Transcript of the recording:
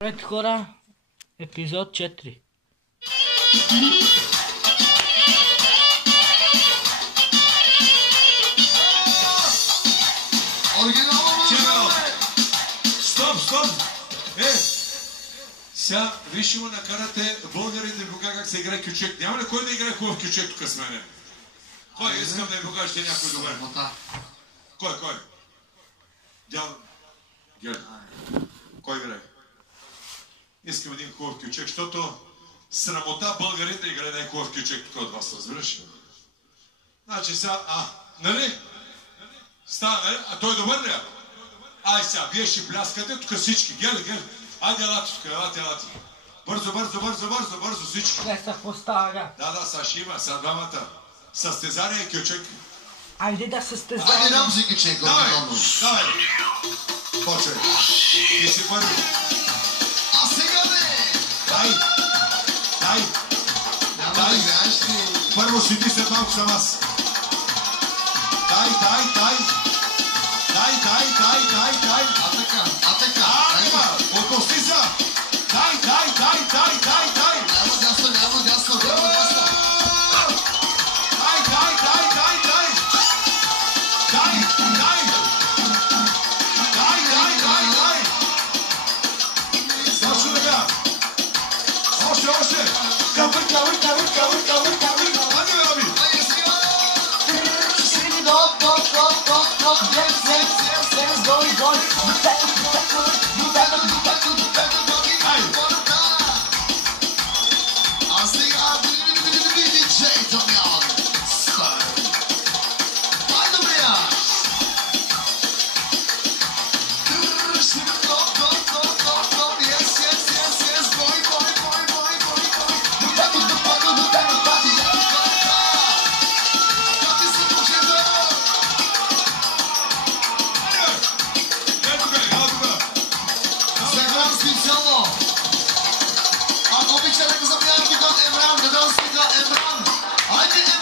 Пред хора, епизод 4. Стоп! Сега виж му накарате българите да покажа как се играе кючек. Няма ли кой да играе хубав кючек тук с мене? Кой? Искам да ви покажете някой добре. Кой? Гел. Кой играе? Искам един хубав кючек, защото срамота българите играе най-хубав кючек тук от вас, разбираш? Значи сега, нали? Става, нали? А той добър ли? Ай сега, вие ще пляскате тук всички. Гел. Айде, елате тук, елате. Бързо всички. Не се поставя. Да, сега ще има, сега двамата. Състезание кючек. Айде да състезаваме. Айде дам си кючек, Давай. Почвай. Ти си първи. А сега не! Дай. Няма да играеш ти. Първо седи след малко съм аз. Дай. А така. Отпусти са. Дай. Няма дясно. Точно така. Още. Кавър. Айде, Раби. Айде сега! А сега диджей Дамян. Айде, добрия! Yes, boy. Как ти се почета? Заглавам специално. Ако обича, нека заповядайте към Емран, да свика Емран. Айде,